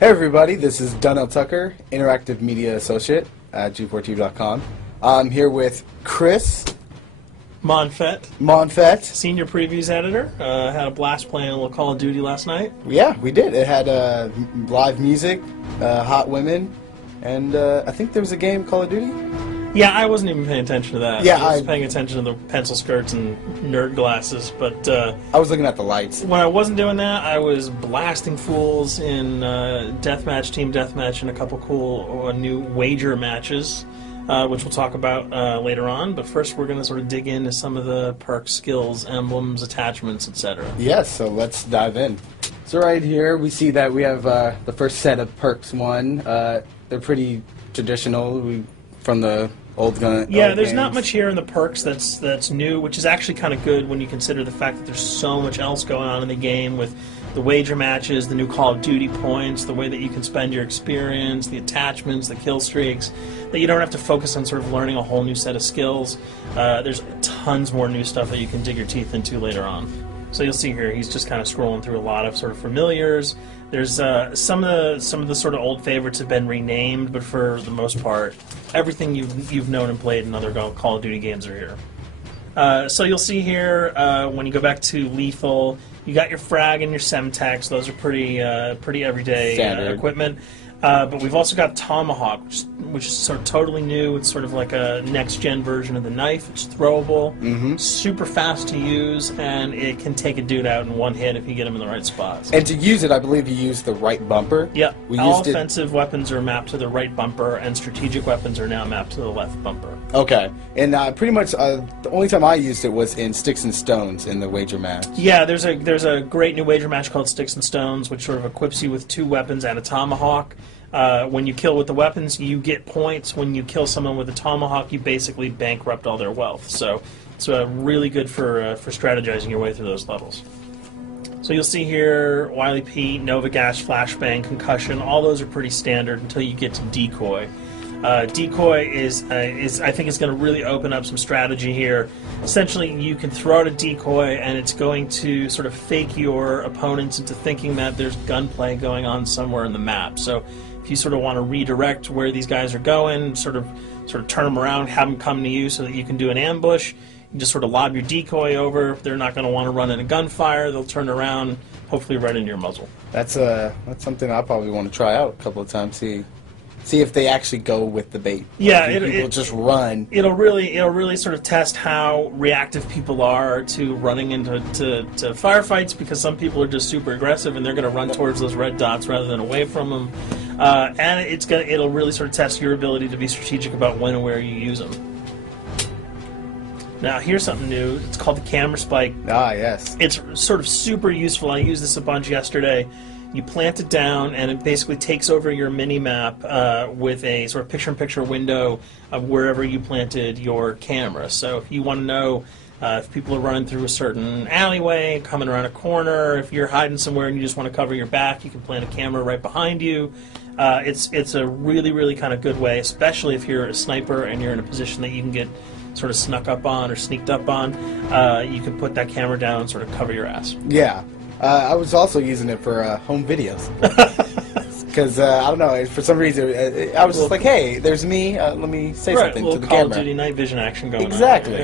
Hey everybody, this is Donnell Tucker, Interactive Media Associate at G4TV.com. I'm here with Chris Monfett, Senior Previews Editor. Had a blast playing a little Call of Duty last night. Yeah, we did. It had live music, hot women, and I think there was a game, Call of Duty? Yeah, I wasn't even paying attention to that. Yeah, I was paying attention to the pencil skirts and nerd glasses, but I was looking at the lights. When I wasn't doing that, I was blasting fools in deathmatch, team deathmatch, and a couple cool new wager matches, which we'll talk about later on. But first, we're going to sort of dig into some of the perk skills, emblems, attachments, etc. Yes, so let's dive in. So right here, we see that we have the first set of perks one. They're pretty traditional from the old gun. Yeah, old there's games. not much here in the perks that's new, which is actually kind of good when you consider the fact that there's so much else going on in the game with the wager matches, the new Call of Duty points, the way that you can spend your experience, the attachments, the kill streaks, that you don't have to focus on sort of learning a whole new set of skills. There's tons more new stuff that you can dig your teeth into later on. So you'll see here, he's just kind of scrolling through a lot of sort of familiars. There's some of the sort of old favorites have been renamed, but for the most part, everything you've known and played in other Call of Duty games are here. So you'll see here when you go back to lethal, you got your frag and your semtex. Those are pretty everyday equipment. But we've also got Tomahawk, which is sort of totally new. It's sort of like a next-gen version of the knife. It's throwable, super fast to use, and it can take a dude out in one hit if you get him in the right spots. And to use it, I believe you use the right bumper. Yeah, all offensive weapons are mapped to the right bumper, and strategic weapons are now mapped to the left bumper. Okay, and pretty much the only time I used it was in Sticks and Stones in the wager match. Yeah, there's a great new wager match called Sticks and Stones, which sort of equips you with 2 weapons and a tomahawk. When you kill with the weapons, you get points. When you kill someone with a tomahawk, you basically bankrupt all their wealth. So it's really good for strategizing your way through those levels. So you'll see here, Wily Pete, Nova Gas, Flashbang, Concussion. All those are pretty standard until you get to Decoy. Decoy is I think is going to really open up some strategy here. Essentially, you can throw out a decoy, and it's going to sort of fake your opponents into thinking that there's gunplay going on somewhere in the map. So if you sort of want to redirect where these guys are going, sort of turn them around, have them come to you so that you can do an ambush, you just sort of lob your decoy over. They're not going to want to run in a gunfire. They'll turn around, hopefully right into your muzzle. That's something I'll probably want to try out a couple of times. See if they actually go with the bait. Yeah, people just run. It'll really sort of test how reactive people are to running into firefights, because some people are just super aggressive and they're going to run towards those red dots rather than away from them. And it'll really sort of test your ability to be strategic about when and where you use them. Now here's something new. It's called the camera spike. Ah, yes. It's sort of super useful. I used this a bunch yesterday. You plant it down, and it basically takes over your mini-map with a sort of picture-in-picture window of wherever you planted your camera. So if you want to know if people are running through a certain alleyway, coming around a corner, if you're hiding somewhere and you just want to cover your back, you can plant a camera right behind you. It's a really kind of good way, especially if you're a sniper and you're in a position that you can get sort of snuck up on or sneaked up on. You can put that camera down and sort of cover your ass. Yeah. I was also using it for home videos. Because, I don't know, for some reason, I was just like, hey, there's me, let me say something to the Call camera. of Duty night vision action going on. Exactly.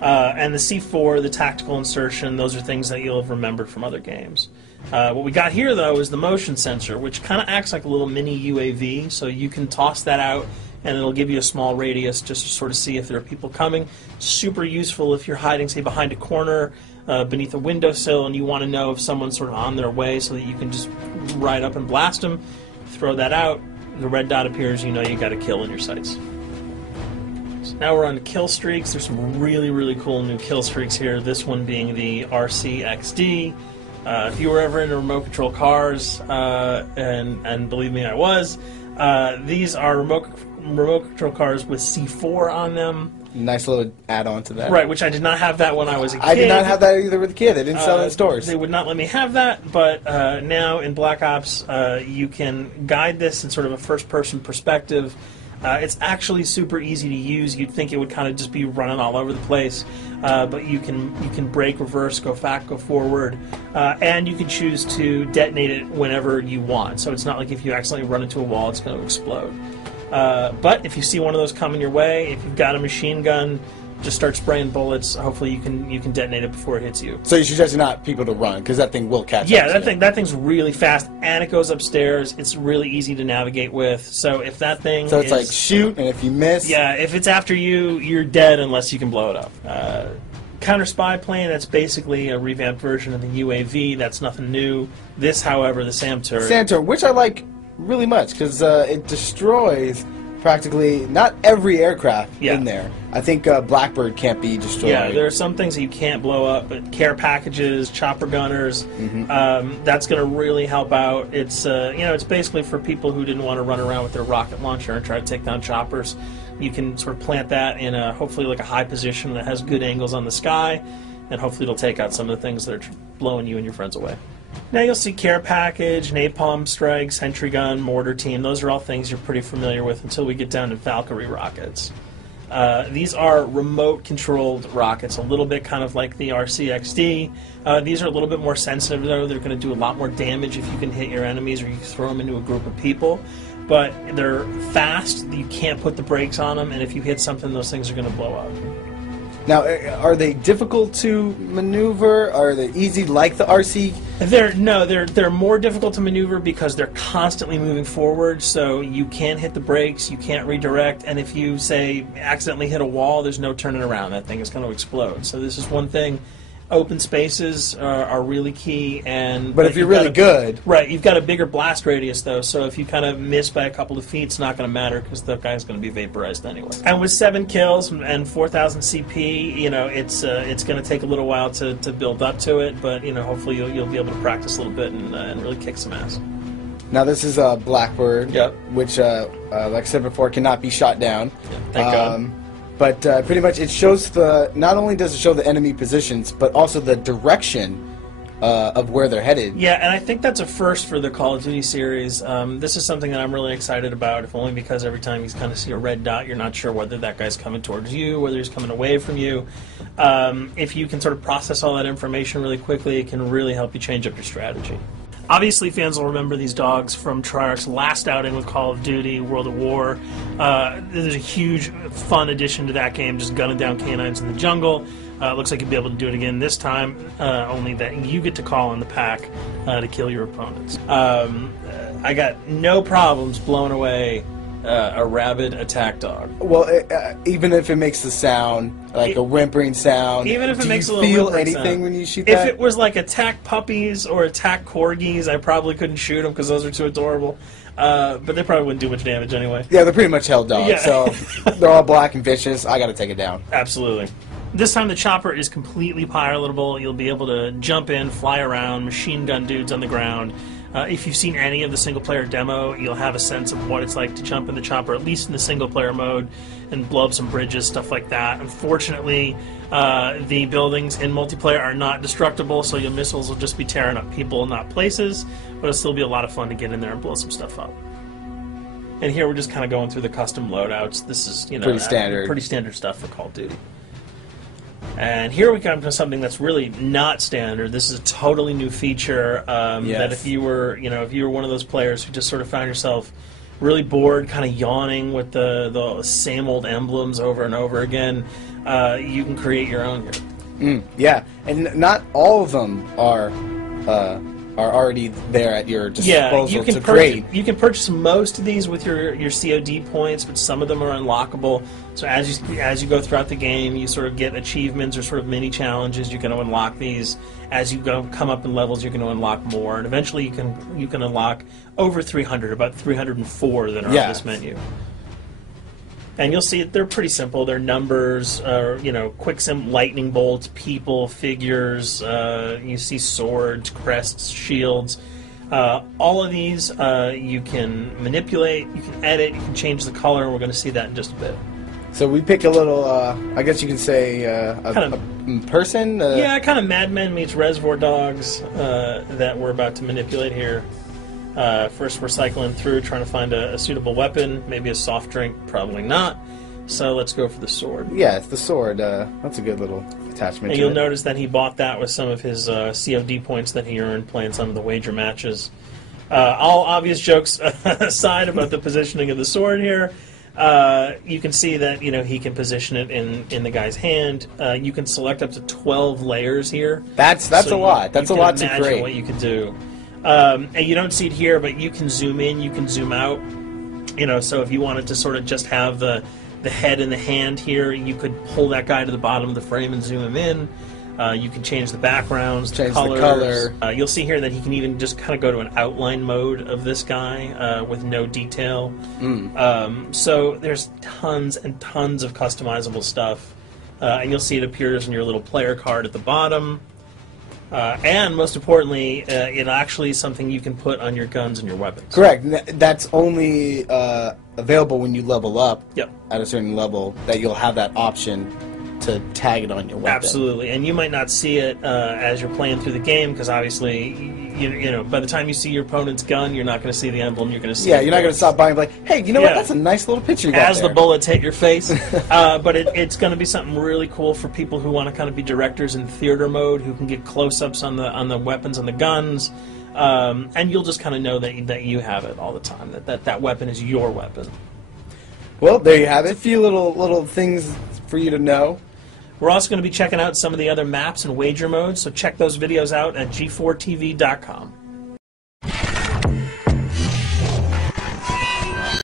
And the C4, the tactical insertion, those are things that you'll have remembered from other games. What we got here, though, is the motion sensor, which kind of acts like a little mini UAV, so you can toss that out and it'll give you a small radius just to sort of see if there are people coming. Super useful if you're hiding, say, behind a corner, beneath a windowsill, and you want to know if someone's sort of on their way so that you can just ride up and blast them. Throw that out, the red dot appears, you know you got a kill in your sights. So now we're on to kill streaks. There's some really cool new kill streaks here, this one being the RCXD. If you were ever into remote control cars, and believe me, I was, these are remote control cars with C4 on them. Nice little add-on to that. Right, which I did not have that when I was a kid. I did not have that either with a kid. They didn't sell it in stores. They would not let me have that, but now in Black Ops, you can guide this in sort of a first-person perspective. It's actually super easy to use. You'd think it would kind of just be running all over the place, but you can brake, reverse, go back, go forward, and you can choose to detonate it whenever you want. So it's not like if you accidentally run into a wall, it's going to explode. But if you see one of those coming your way, if you've got a machine gun, just start spraying bullets. Hopefully you can detonate it before it hits you. So you suggest not people to run, because that thing will catch up. Yeah, that thing's really fast, and it goes upstairs. It's really easy to navigate with. So if that thing So it's like shoot, and if you miss... Yeah, if it's after you, you're dead unless you can blow it up. Counter spy plane, that's basically a revamped version of the UAV. That's nothing new. This, however, the SAM turret... SAM turret, which I like really much, because it destroys... practically not every aircraft in there. I think Blackbird can't be destroyed. Yeah, there are some things that you can't blow up, but care packages, chopper gunners, that's going to really help out. It's it's basically for people who didn't want to run around with their rocket launcher and try to take down choppers. You can sort of plant that in hopefully like a high position that has good angles on the sky, and hopefully it'll take out some of the things that are blowing you and your friends away. Now you'll see care package, napalm strike, sentry gun, mortar team. Those are all things you're pretty familiar with until we get down to Valkyrie rockets. These are remote-controlled rockets, a little bit kind of like the RCXD. These are a little bit more sensitive, though. They're going to do a lot more damage if you can hit your enemies or you throw them into a group of people. But they're fast, you can't put the brakes on them, and if you hit something, those things are going to blow up. Now, are they difficult to maneuver? Are they easy like the RC? They're more difficult to maneuver because they're constantly moving forward, so you can't hit the brakes, you can't redirect, and if you, say, accidentally hit a wall, there's no turning around. That thing is going to explode. So this is one thing. Open spaces are really key, but if you're really good, right? You've got a bigger blast radius though, so if you kind of miss by a couple of feet, it's not going to matter because the guy's going to be vaporized anyway. And with 7 kills and 4,000 CP, it's going to take a little while to build up to it, but hopefully you'll be able to practice a little bit and really kick some ass. Now this is a Blackbird, which, like I said before, cannot be shot down. Yeah, thank God. But pretty much it shows not only does it show the enemy positions, but also the direction of where they're headed. Yeah, and I think that's a first for the Call of Duty series. This is something that I'm really excited about, if only because every time you kind of see a red dot, you're not sure whether that guy's coming towards you, whether he's coming away from you. If you can sort of process all that information really quickly, it can really help you change up your strategy. Obviously, fans will remember these dogs from Treyarch's last outing with Call of Duty, World at War. There's a huge, fun addition to that game, just gunning down canines in the jungle. Looks like you'll be able to do it again this time, only that you get to call on the pack to kill your opponents. I got no problems blowing away a rabid attack dog. Well, even if it makes the sound, like a whimpering sound, even if it makes a little feel whimpering anything sound. When you shoot that? If it was like attack puppies or attack corgis, I probably couldn't shoot them because those are too adorable. But they probably wouldn't do much damage anyway. Yeah, they're pretty much held dogs, Yeah. so they're all black and vicious. I gotta take it down. Absolutely. This time the chopper is completely pilotable. You'll be able to jump in, fly around, machine gun dudes on the ground. If you've seen any of the single-player demo, you'll have a sense of what it's like to jump in the chopper, at least in the single-player mode, and blow up some bridges, stuff like that. Unfortunately, the buildings in multiplayer are not destructible, so your missiles will just be tearing up people, not places, but it'll still be a lot of fun to get in there and blow some stuff up. And here we're just kind of going through the custom loadouts. This is, pretty standard stuff for Call of Duty. And here we come to something that's really not standard. This is a totally new feature that if you were one of those players who just sort of found yourself really bored, kind of yawning with the same old emblems over and over again, you can create your own here. Yeah, and not all of them are already there at your disposal to create. You can purchase most of these with your COD points, but some of them are unlockable. So as you go throughout the game, you sort of get achievements or sort of mini challenges. You're going to unlock these. As you come up in levels, you're going to unlock more, and eventually you can unlock over 300, about 304 that are on this menu. And you'll see they're pretty simple. They're numbers, quick lightning bolts, people, figures. You see swords, crests, shields. All of these you can manipulate, you can edit, you can change the color, and we're going to see that in just a bit. So we pick a little, I guess you can say, a person? Yeah, kind of Mad Men meets Reservoir Dogs that we're about to manipulate here. First, we're cycling through, trying to find a suitable weapon. Maybe a soft drink, probably not. So let's go for the sword. Yeah, it's the sword. That's a good little attachment. And you'll notice that he bought that with some of his COD points that he earned playing some of the wager matches. All obvious jokes aside about the positioning of the sword here, you can see that he can position it in the guy's hand. You can select up to 12 layers here. That's a lot. That's a lot to imagine create. what you could do. And you don't see it here, but you can zoom in, you can zoom out. So if you wanted to sort of just have the head and the hand here, you could pull that guy to the bottom of the frame and zoom him in. You can change the backgrounds, change colors. the color. You'll see here that he can even just kind of go to an outline mode of this guy with no detail. So there's tons and tons of customizable stuff. And you'll see it appears in your little player card at the bottom. And most importantly, it actually is something you can put on your guns and your weapons. Correct. That's only available when you level up at a certain level, that you'll have that option to tag it on your weapon. Absolutely. And you might not see it as you're playing through the game, because obviously, by the time you see your opponent's gun, you're not going to see the emblem. You're going to see you're not going to stop by and be like, hey, you know what? That's a nice little picture you got as there. the bullets hit your face. But it's going to be something really cool for people who want to kind of be directors in theater mode, who can get close-ups on the weapons and the guns. And you'll just kind of know that you have it all the time, that weapon is your weapon. Well, there you have it. A few little things for you to know. We're also going to be checking out some of the other maps and wager modes, so check those videos out at g4tv.com.